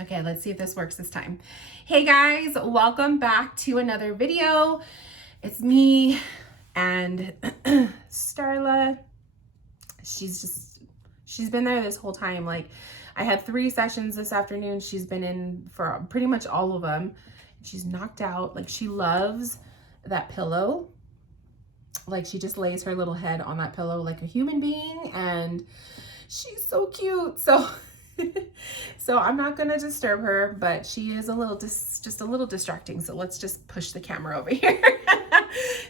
Okay, let's see if this works this time. Hey guys, welcome back to another video. It's me and Starla. She's been there this whole time. Like, I had 3 sessions this afternoon. She's been in for pretty much all of them. She's knocked out. Like, she loves that pillow. Like, she just lays her little head on that pillow like a human being, and she's so cute. So I'm not gonna disturb her, but she is just a little distracting. So let's just push the camera over here.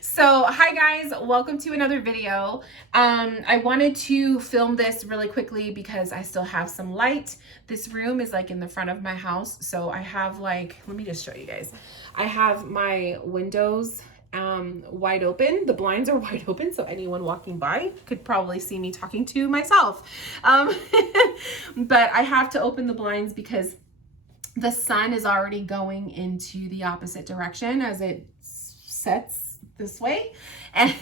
So hi guys, welcome to another video. I wanted to film this really quickly because I still have some light. This room is like in the front of my house. So I have like, let me just show you guys. I have my windows wide open. The blinds are wide open, so anyone walking by could probably see me talking to myself. But I have to open the blinds because the sun is already going into the opposite direction as it sets this way, and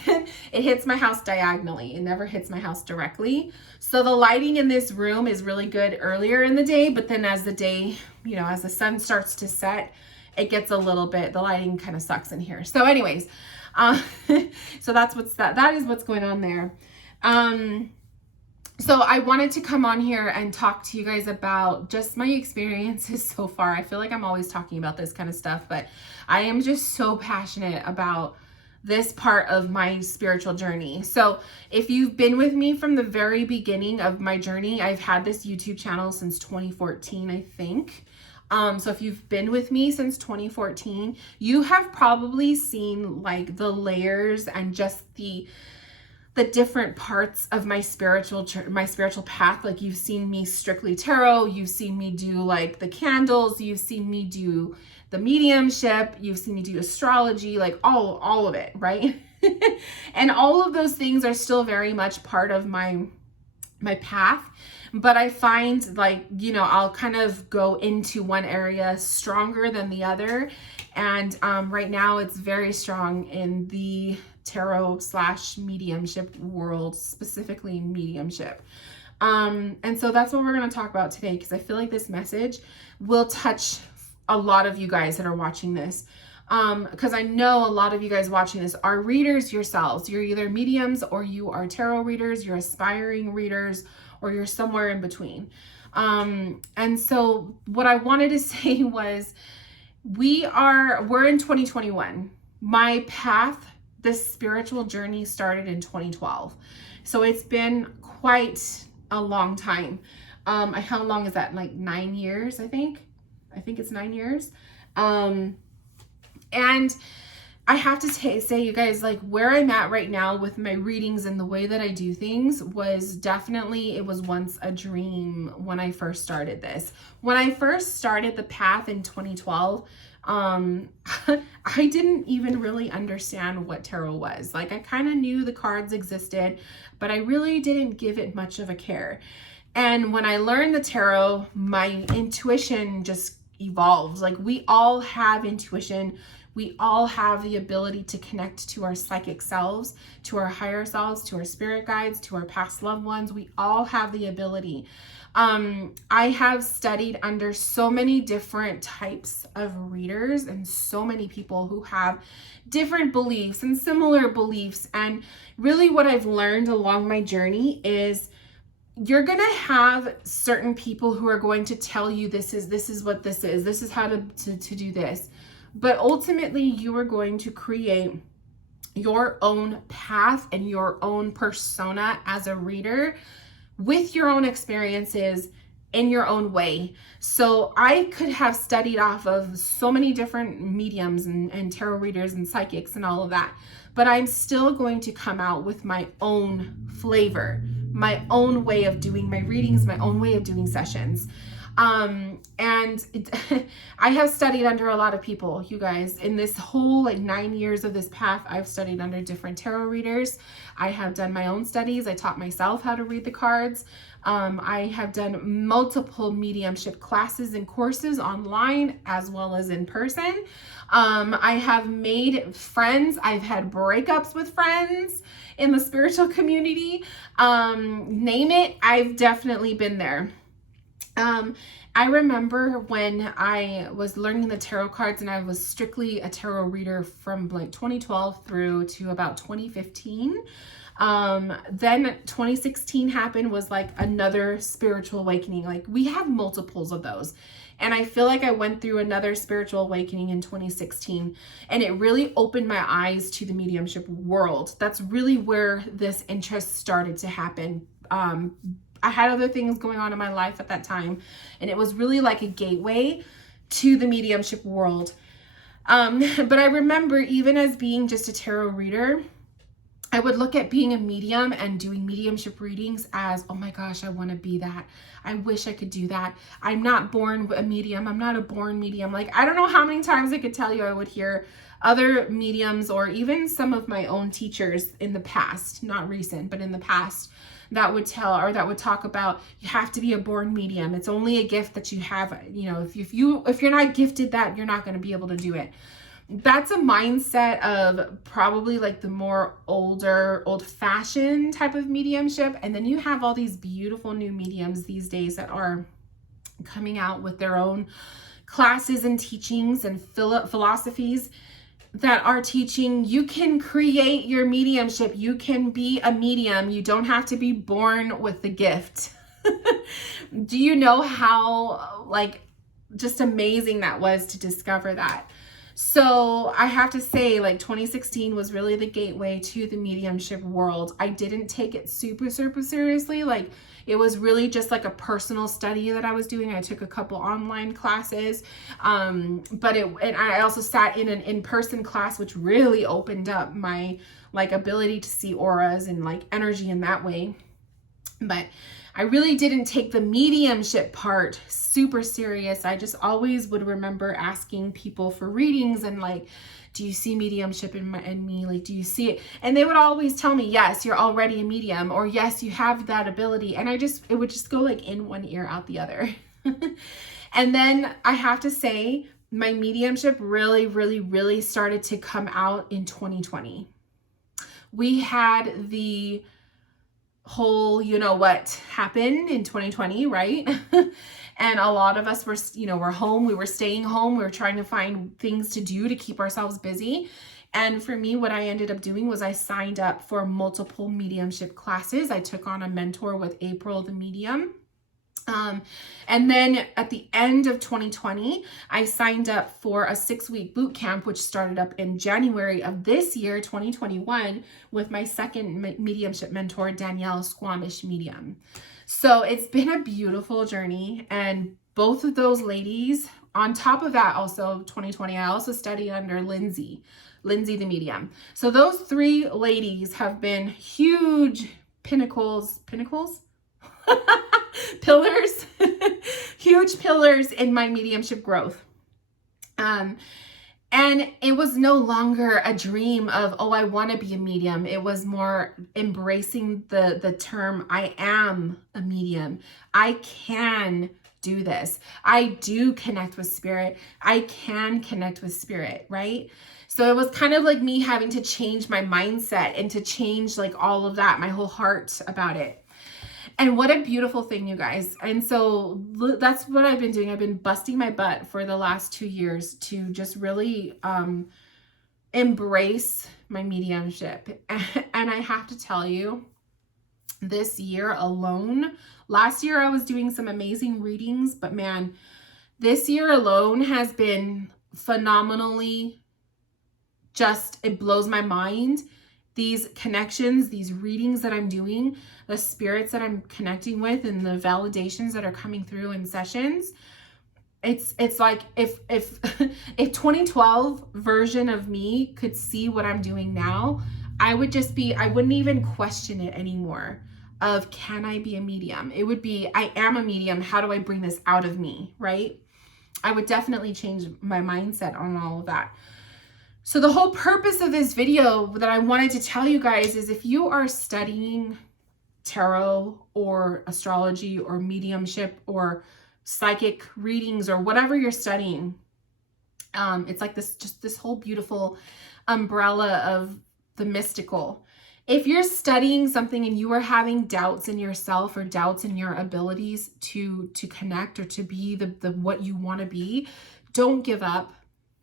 it hits my house diagonally. It never hits my house directly. So the lighting in this room is really good earlier in the day, but then as the day, as the sun starts to set, it gets a little bit, the lighting kind of sucks in here. So anyways, so that is what's going on there. So I wanted to come on here and talk to you guys about just my experiences so far. I feel like I'm always talking about this kind of stuff, but I am just so passionate about this part of my spiritual journey. So if you've been with me from the very beginning of my journey, I've had this YouTube channel since 2014, I think. So if you've been with me since 2014, you have probably seen like the layers and just the different parts of my spiritual path. Like, you've seen me strictly tarot, you've seen me do like the candles, you've seen me do the mediumship, you've seen me do astrology, like all of it, right? And all of those things are still very much part of my path. But I find like, I'll kind of go into one area stronger than the other. And right now it's very strong in the tarot / mediumship world, specifically mediumship. And so that's what we're going to talk about today, because I feel like this message will touch a lot of you guys that are watching this. Because I know a lot of you guys watching this are readers yourselves. You're either mediums, or you are tarot readers, you're aspiring readers, or you're somewhere in between. And so what I wanted to say was, we're in 2021. My path, this spiritual journey, started in 2012. So it's been quite a long time. How long is that? Like 9 years, I think it's 9 years. And I have to say, you guys, like, where I'm at right now with my readings and the way that I do things was definitely, it was once a dream when I first started this. When I first started the path in 2012, I didn't even really understand what tarot was. Like, I kind of knew the cards existed, but I really didn't give it much of a care. And when I learned the tarot, my intuition just evolved. Like, we all have intuition. We all have the ability to connect to our psychic selves, to our higher selves, to our spirit guides, to our past loved ones. We all have the ability. I have studied under so many different types of readers and so many people who have different beliefs and similar beliefs. And really what I've learned along my journey is, you're going to have certain people who are going to tell you this is what this is how to do this. But ultimately, you are going to create your own path and your own persona as a reader with your own experiences in your own way. So I could have studied off of so many different mediums and tarot readers and psychics and all of that, but I'm still going to come out with my own flavor, my own way of doing my readings, my own way of doing sessions. I have studied under a lot of people, you guys. In this whole 9 years of this path, I've studied under different tarot readers. I have done my own studies. I taught myself how to read the cards. I have done multiple mediumship classes and courses online as well as in person. I have made friends. I've had breakups with friends in the spiritual community. Name it, I've definitely been there. I remember when I was learning the tarot cards, and I was strictly a tarot reader from like 2012 through to about 2015. Then 2016 happened, was like another spiritual awakening. Like we have multiples of those. And I feel like I went through another spiritual awakening in 2016, and it really opened my eyes to the mediumship world. That's really where this interest started to happen. I had other things going on in my life at that time, and it was really like a gateway to the mediumship world. But I remember, even as being just a tarot reader, I would look at being a medium and doing mediumship readings as, oh my gosh, I want to be that. I wish I could do that. I'm not born a medium. I'm not a born medium. Like, I don't know how many times I could tell you I would hear other mediums, or even some of my own teachers in the past, not recent, but in the past, that would tell, or that would talk about, you have to be a born medium. It's only a gift that you have. You know, if you're not gifted that, you're not going to be able to do it. That's a mindset of probably like the more old-fashioned type of mediumship. And then you have all these beautiful new mediums these days that are coming out with their own classes and teachings and philosophies that are teaching you can create your mediumship. You can be a medium. You don't have to be born with the gift. Do you know how like just amazing that was to discover that? So I have to say, like, 2016 was really the gateway to the mediumship world. I didn't take it super seriously. Like, it was really just like a personal study that I was doing. I took a couple online classes, and I also sat in an in-person class, which really opened up my like ability to see auras and like energy in that way. But I really didn't take the mediumship part super serious. I just always would remember asking people for readings and like, do you see mediumship in me? Like, do you see it? And they would always tell me, yes, you're already a medium, or yes, you have that ability. And it would just go like in one ear, out the other. And then I have to say, my mediumship really started to come out in 2020. We had the whole, you know what happened in 2020, right? And a lot of us were, we're home, we were staying home, we were trying to find things to do to keep ourselves busy. And for me, what I ended up doing was I signed up for multiple mediumship classes. I took on a mentor with April the medium. And then at the end of 2020, I signed up for a 6-week boot camp, which started up in January of this year, 2021, with my second mediumship mentor, Danielle, Squamish medium. So it's been a beautiful journey. And both of those ladies, on top of that, also 2020, I also studied under Lindsay the medium. So those 3 ladies have been huge pillars, huge pillars in my mediumship growth. And it was no longer a dream of, oh, I want to be a medium. It was more embracing the term, I am a medium. I can do this. I do connect with spirit. I can connect with spirit, right? So it was kind of like me having to change my mindset and to change like all of that, my whole heart about it. And what a beautiful thing, you guys. And so that's what I've been doing. I've been busting my butt for the last 2 years to just really embrace my mediumship. And I have to tell you, this year alone, last year I was doing some amazing readings, but man, this year alone has been phenomenally, it blows my mind. These connections, these readings that I'm doing, the spirits that I'm connecting with, and the validations that are coming through in sessions. It's like if 2012 version of me could see what I'm doing now, I wouldn't even question it anymore of, can I be a medium? It would be, I am a medium. How do I bring this out of me, right? I would definitely change my mindset on all of that. So the whole purpose of this video that I wanted to tell you guys is, if you are studying tarot or astrology or mediumship or psychic readings or whatever you're studying, it's like this whole beautiful umbrella of the mystical. If you're studying something and you are having doubts in yourself or doubts in your abilities to connect or to be the what you want to be, don't give up.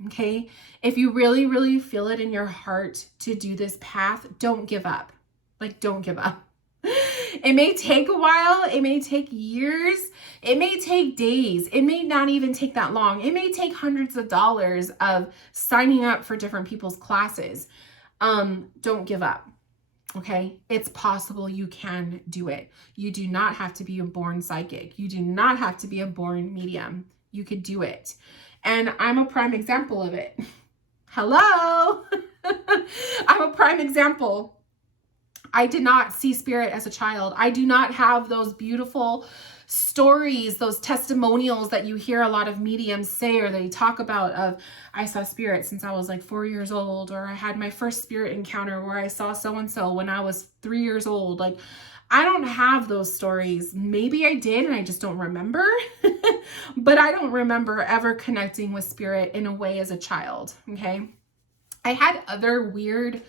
Okay? If you really, really feel it in your heart to do this path, don't give up. Like, don't give up. It may take a while. It may take years. It may take days. It may not even take that long. It may take hundreds of dollars of signing up for different people's classes. Don't give up. Okay, it's possible. You can do it. You do not have to be a born psychic. You do not have to be a born medium. You could do it. And I'm a prime example of it. Hello. I'm a prime example. I did not see spirit as a child. I do not have those beautiful stories, those testimonials that you hear a lot of mediums say or they talk about of, I saw spirit since I was like 4 years old, or I had my first spirit encounter where I saw so-and-so when I was 3 years old. Like, I don't have those stories. Maybe I did and I just don't remember, but I don't remember ever connecting with spirit in a way as a child. Okay. I had other weird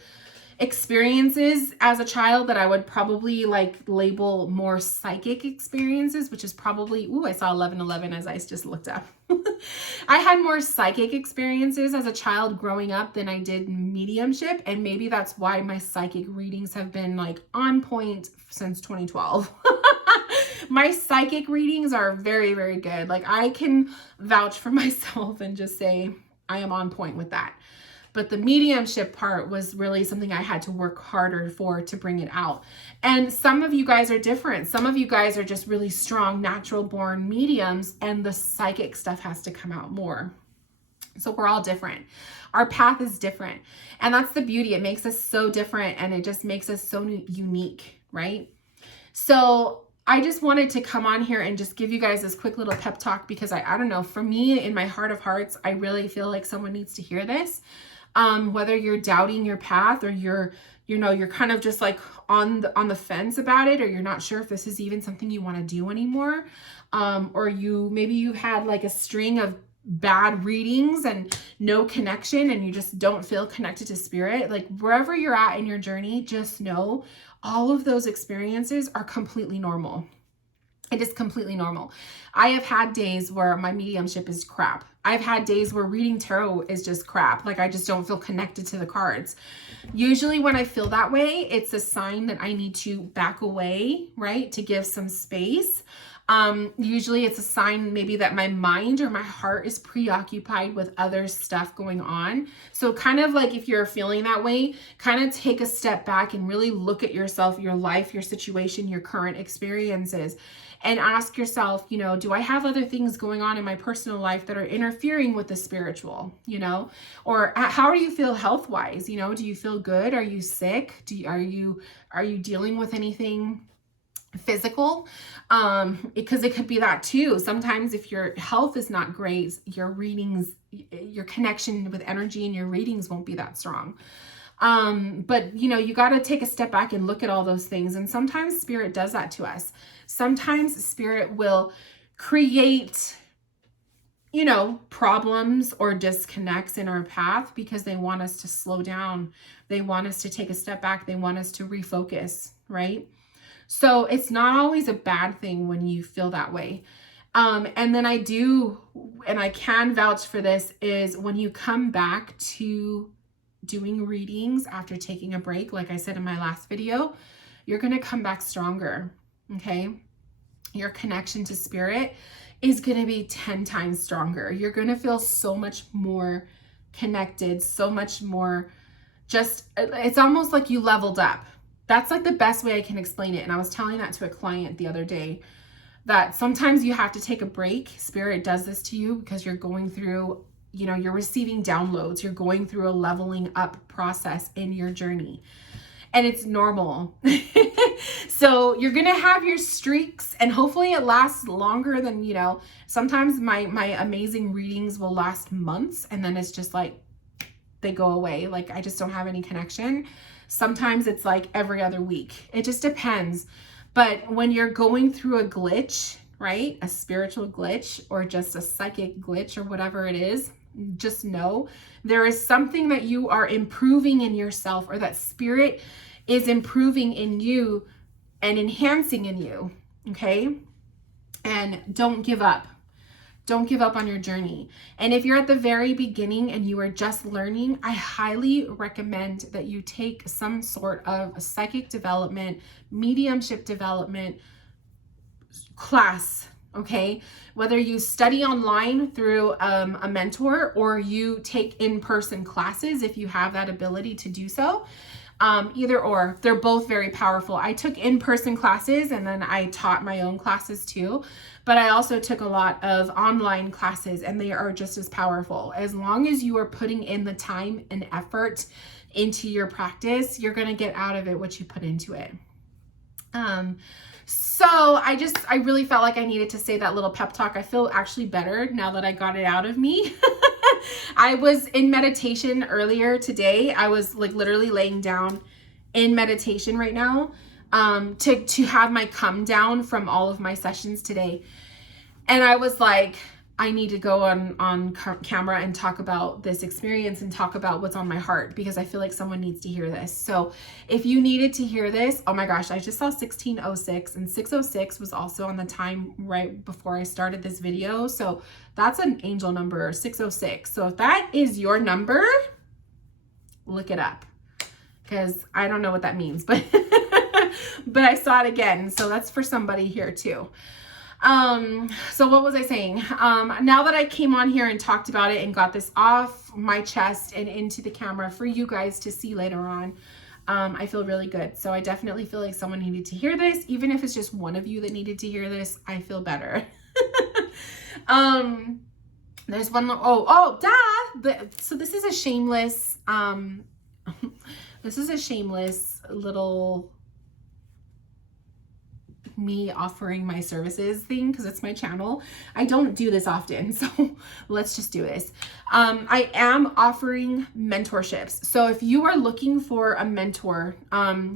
experiences as a child that I would probably like label more psychic experiences, which is probably, I saw 1111 as I just looked up. I had more psychic experiences as a child growing up than I did mediumship. And maybe that's why my psychic readings have been like on point since 2012. My psychic readings are very, very good. Like, I can vouch for myself and just say I am on point with that. But the mediumship part was really something I had to work harder for to bring it out. And some of you guys are different. Some of you guys are just really strong, natural born mediums, and the psychic stuff has to come out more. So we're all different. Our path is different. And that's the beauty. It makes us so different, and it just makes us so unique, right? So I just wanted to come on here and just give you guys this quick little pep talk, because I don't know, for me, in my heart of hearts, I really feel like someone needs to hear this. Whether you're doubting your path, or you're kind of just like on the fence about it, or you're not sure if this is even something you want to do anymore. Or maybe you had like a string of bad readings and no connection, and you just don't feel connected to spirit. Like, wherever you're at in your journey, just know all of those experiences are completely normal. It is completely normal. I have had days where my mediumship is crap. I've had days where reading tarot is just crap. Like, I just don't feel connected to the cards. Usually when I feel that way, it's a sign that I need to back away, right? To give some space. Usually it's a sign maybe that my mind or my heart is preoccupied with other stuff going on. So kind of like, if you're feeling that way, kind of take a step back and really look at yourself, your life, your situation, your current experiences, and ask yourself, do I have other things going on in my personal life that are interfering with the spiritual, or how do you feel health-wise? Do you feel good? Are you sick? Are you dealing with anything physical? Because it could be that too. Sometimes if your health is not great, your readings, your connection with energy and your readings won't be that strong. But you got to take a step back and look at all those things. And sometimes spirit does that to us. Sometimes spirit will create, problems or disconnects in our path because they want us to slow down. They want us to take a step back. They want us to refocus, right? So it's not always a bad thing when you feel that way. And then I can vouch for this, is when you come back to doing readings after taking a break, like I said in my last video, you're going to come back stronger. Okay. Your connection to spirit is going to be 10 times stronger. You're going to feel so much more connected, so much more it's almost like you leveled up. That's like the best way I can explain it. And I was telling that to a client the other day, that sometimes you have to take a break. Spirit does this to you because you're going through, you're receiving downloads. You're going through a leveling up process in your journey. And it's normal. So you're going to have your streaks, and hopefully it lasts longer than, sometimes my amazing readings will last months, and then it's just like, they go away. Like, I just don't have any connection. Sometimes it's like every other week. It just depends. But when you're going through a glitch, right? A spiritual glitch or just a psychic glitch or whatever it is, just know there is something that you are improving in yourself, or that spirit is improving in you and enhancing in you, okay? And don't give up. Don't give up on your journey. And if you're at the very beginning and you are just learning, I highly recommend that you take some sort of a psychic development, mediumship development class, okay? Whether you study online through a mentor or you take in-person classes if you have that ability to do so. Either or, they're both very powerful. I took in-person classes and then I taught my own classes too, but I also took a lot of online classes and they are just as powerful. As long as you are putting in the time and effort into your practice, you're going to get out of it what you put into it. So I really felt like I needed to say that little pep talk. I feel actually better now that I got it out of me. I was in meditation earlier today. I was like literally laying down in meditation right now, to have my come down from all of my sessions today. And I was like, I need to go on camera and talk about this experience and talk about what's on my heart, because I feel like someone needs to hear this. So if you needed to hear this, oh my gosh, I just saw 1606, and 606 was also on the time right before I started this video. So that's an angel number, 606. So if that is your number, look it up, because I don't know what that means, but but I saw it again. So that's for somebody here too. So what was I saying? Now that I came on here and talked about it and got this off my chest and into the camera for you guys to see later on, I feel really good. So I definitely feel like someone needed to hear this. Even if it's just one of you that needed to hear this, I feel better. There's one more, so this is a shameless, this is a shameless little me offering my services thing, because it's my channel. I don't do this often, so let's just do this. I am offering mentorships. So if you are looking for a mentor,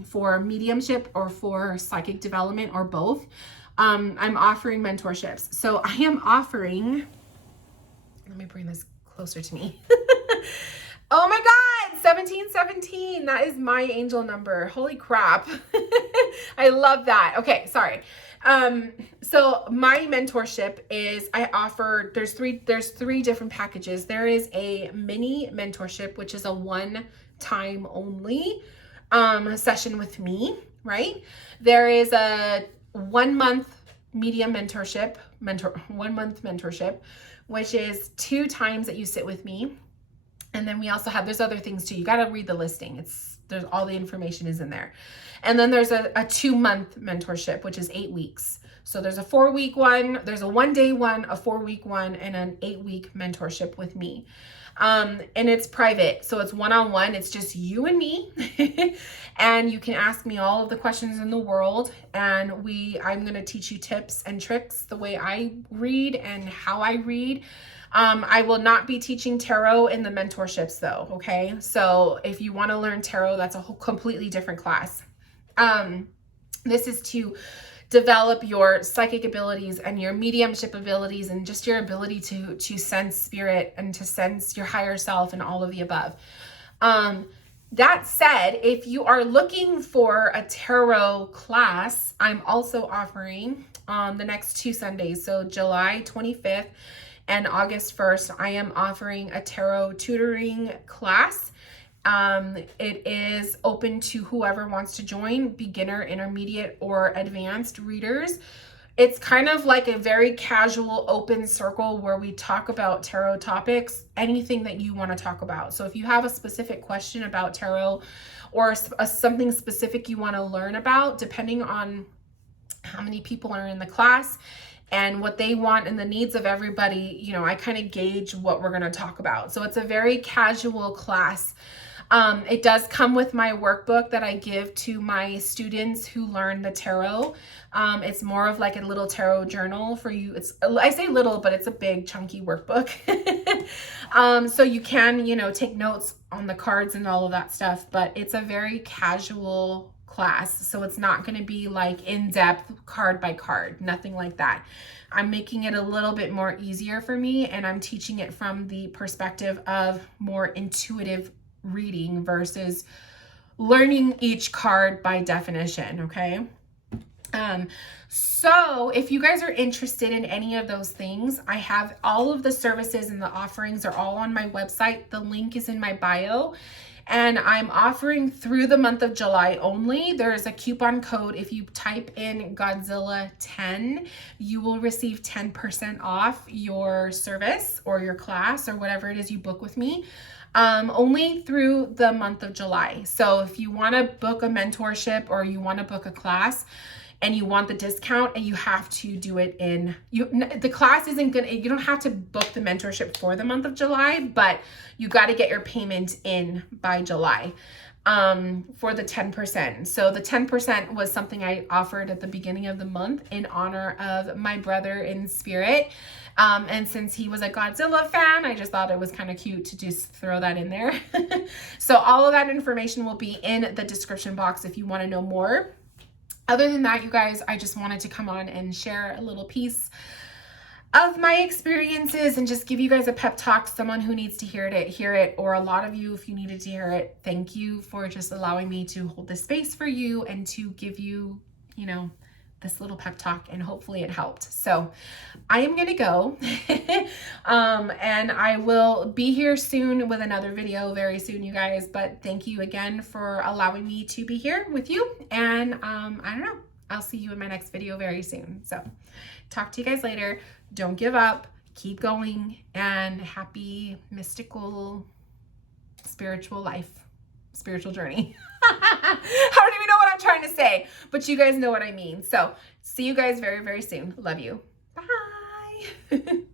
for mediumship or for psychic development or both, I'm offering mentorships. So I am offering, let me bring this closer to me. Oh my God, 1717. That is my angel number. Holy crap. I love that. Okay, sorry. So my mentorship is, I offer, there's three different packages. There is a mini mentorship, which is a one-time only session with me, right? There is a 1 month medium mentorship, 1 month mentorship, which is 2 times that you sit with me. And then we also have, there's other things too. You got to read the listing. There's all the information is in there. And then there's a 2-month mentorship, which is 8 weeks. So there's a 4-week one, there's a 1-day one, a 4-week one, and an 8-week mentorship with me. And it's private. So it's one-on-one. It's just you and me. And you can ask me all of the questions in the world. And I'm going to teach you tips and tricks, the way I read and how I read. I will not be teaching tarot in the mentorships though, okay? So if you want to learn tarot, that's a whole completely different class. This is to develop your psychic abilities and your mediumship abilities and just your ability to sense spirit and to sense your higher self and all of the above. That said, if you are looking for a tarot class, I'm also offering on the next 2 Sundays. So July 25th and August 1st, I am offering a tarot tutoring class. It is open to whoever wants to join, beginner, intermediate, or advanced readers. It's kind of like a very casual open circle where we talk about tarot topics, anything that you want to talk about. So if you have a specific question about tarot or something specific you want to learn about, depending on how many people are in the class and what they want and the needs of everybody, you know, I kind of gauge what we're going to talk about. So it's a very casual class. It does come with my workbook that I give to my students who learn the tarot. It's more of like a little tarot journal for you. I say little, but it's a big chunky workbook. So you can, you know, take notes on the cards and all of that stuff, but it's a very casual class. So it's not going to be like in-depth card by card, nothing like that. I'm making it a little bit more easier for me, and I'm teaching it from the perspective of more intuitive reading versus learning each card by definition, okay? So if you guys are interested in any of those things, I have all of the services and the offerings are all on my website. The link is in my bio. And I'm offering through the month of July only. There is a coupon code. If you type in Godzilla 10, you will receive 10% off your service or your class or whatever it is you book with me. Only through the month of July. So if you want to book a mentorship or you want to book a class and you want the discount, and you have to do it the class isn't gonna, you don't have to book the mentorship for the month of July, but you got to get your payment in by July for the 10%. So the 10% was something I offered at the beginning of the month in honor of my brother in spirit. And since he was a Godzilla fan, I just thought it was kind of cute to just throw that in there. So all of that information will be in the description box if you want to know more. Other than that, you guys, I just wanted to come on and share a little piece of my experiences and just give you guys a pep talk. Someone who needs to hear it, or a lot of you, if you needed to hear it, thank you for just allowing me to hold this space for you and to give you, you know, this little pep talk, and hopefully it helped. So I am going to go and I will be here soon with another video very soon, you guys, but thank you again for allowing me to be here with you. And I don't know, I'll see you in my next video very soon. So talk to you guys later. Don't give up, keep going, and happy mystical spiritual journey. I don't even know what I'm trying to say, but you guys know what I mean. So see you guys very, very soon. Love you. Bye.